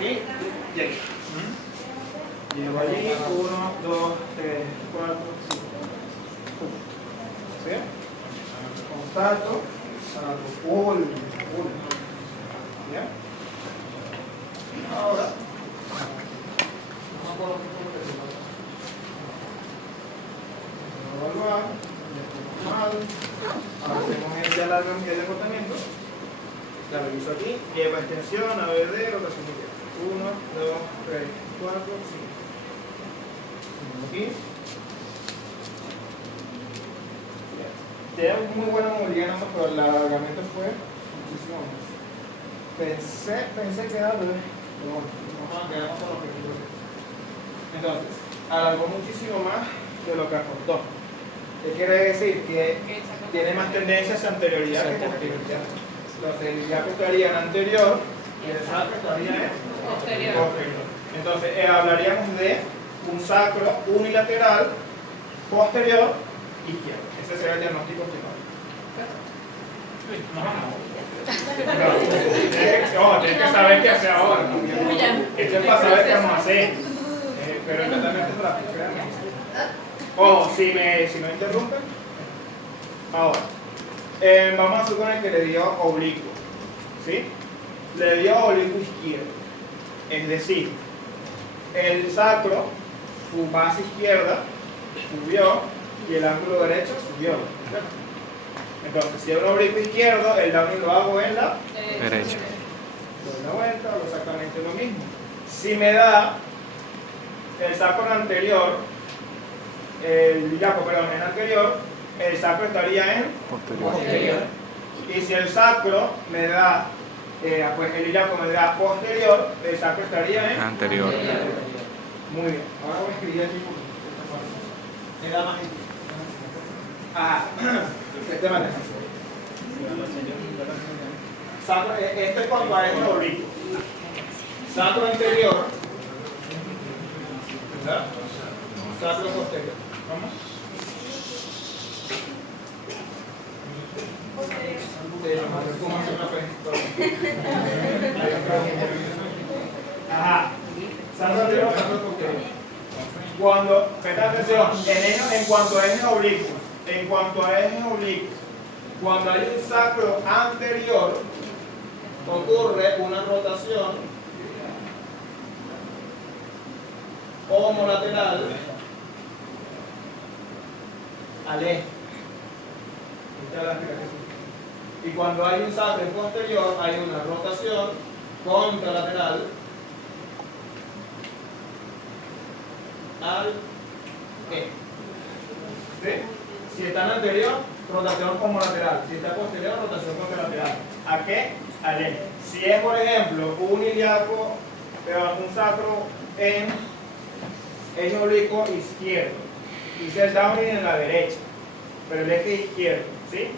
aquí y aquí. Llevo allí 1, 2, 3, 4, 5. ¿Sí? Contacto, pull. ¿Ya? Ahora, vamos a evaluar, ahora tenemos ya la comportamiento. La reviso aquí, lleva extensión, ABD, rotación izquierda. 1, 2, 3, 4, 5. Aquí. Tenía muy buena movilidad, pero el alargamiento fue muchísimo más. Pensé que era breve, pero bueno, vamos a quedarnos con lo que quiero. Entonces, alargó muchísimo más de lo que acortó. ¿Qué quiere decir? Que tiene más tendencia hacia anterioridad que posterioridad. Entonces, el iliaco estaría en anterior y el sacro estaría en posterior. Entonces, hablaríamos de un sacro unilateral posterior izquierdo. Ese sería el diagnóstico optimal. No, tienes que saber qué hacer ahora. Esto es para saber qué vamos a hacer. Pero el tratamiento es rápido. Ojo, si me interrumpen. Ahora, vamos a suponer que le dio oblicuo. ¿Sí? Le dio oblicuo izquierdo. Es decir, el sacro, su base izquierda, subió y el ángulo derecho subió. Entonces, si es un oblicuo izquierdo, el downey lo hago en la derecha. Doy una vuelta, hago exactamente lo mismo. Si me da el sacro anterior, el iliaco, perdón, en anterior, el sacro estaría en posterior. Y si el sacro me da, pues el iliaco me da posterior, el sacro estaría en anterior. Muy bien. Ahora voy a escribir aquí porque me da más gente. Este manera. Sacro, este es cuando hay un oblicuo. Sacro anterior, ¿verdad? Sacro posterior. ¿Vamos? Ajá. Sacro anterior, sacro posterior. Cuando, presta atención, en cuanto a ejes oblicuos. En cuanto a ejes oblicuos, cuando hay un sacro anterior, ocurre una rotación homolateral al eje. Y cuando hay un sacro posterior, hay una rotación contralateral al eje. ¿Sí? Si está en anterior, rotación homolateral. Si está posterior, rotación contralateral. ¿A qué? Al eje. Si es, por ejemplo, un iliaco, un sacro en eje oblicuo izquierdo, hice el downing en la derecha, pero el eje izquierdo, ¿sí?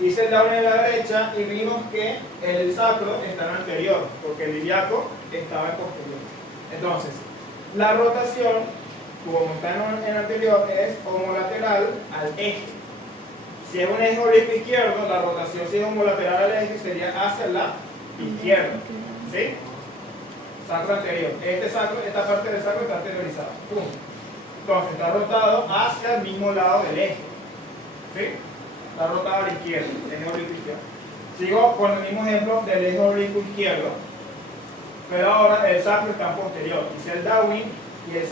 Hice el downing en la derecha y vimos que el sacro está en anterior, porque el iliaco estaba en posterior. Entonces, la rotación, como está en anterior, es homolateral al eje. Si es un eje oblicuo izquierdo, la rotación si es homolateral al eje sería hacia la izquierda. ¿Sí? Sacro anterior. Esta parte del sacro está anteriorizada. ¡Pum! Entonces está rotado hacia el mismo lado del eje. ¿Sí? Está rotado a la izquierda, eje oblicuo izquierdo. Sigo con el mismo ejemplo del eje oblicuo izquierdo, pero ahora el sacro está en posterior. Hice el downing y el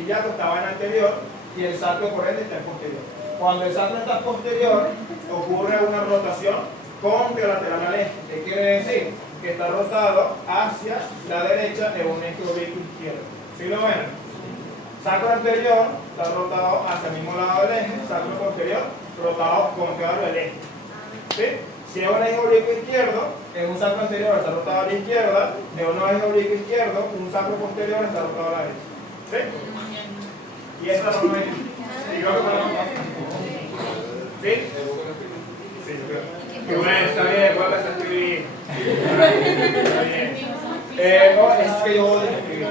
iliaco estaba en anterior y el sacro por ende está en posterior. Cuando el sacro está posterior, ocurre una rotación contralateral al eje. ¿Qué quiere decir? Que está rotado hacia la derecha en un eje oblicuo izquierdo. ¿Sí lo ven? Sacro anterior está rotado hacia el mismo lado del eje, sacro posterior rotado contrario al eje. ¿Sí? Si es un eje oblicuo izquierdo, en un sacro anterior está rotado a la izquierda, de un eje oblicuo izquierdo, un sacro posterior está rotado a la derecha. ¿Sí? Y esa es la forma de ¿sí? Sí, qué bueno, está bien, vuelves a escribir. Está bien. No, es que yo odio escribir.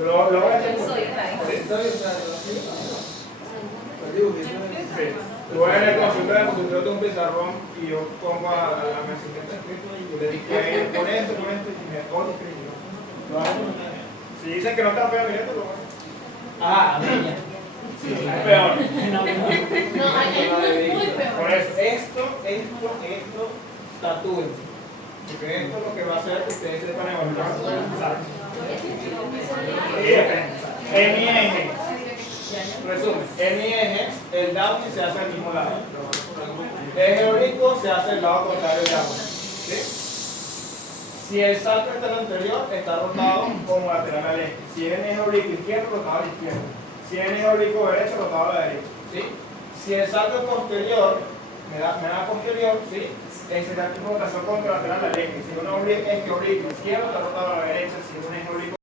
Lo voy a hacer. Sí. Tú en el consultorio tengo un pizarrón y yo pongo a la mesita escrito y yo le dije a él, con esto, y me odio escribir. dicen que no está peor, mira tú lo vas a hacer. Bella. Sí, es peor. No, es muy peor. Por eso, esto está tuyo. Porque esto lo que va a hacer que ustedes sepan evaluar. En mi eje, resumen, en mi eje, el downhill se hace al mismo lado. Eje oblicuo se hace al lado contrario del downhill. ¿Sí? Si el salto está en el anterior, está rotado como lateral al eje. Si es en eje oblicuo izquierdo, rotado a la izquierda. Si es en eje oblicuo derecho, rotado a la derecha. ¿Sí? Si el salto es posterior, me da posterior, ¿sí? Ese da rotación contralateral al eje. Si uno es eje oblicuo izquierdo, está rotado a la derecha. Si es un eje oblicuo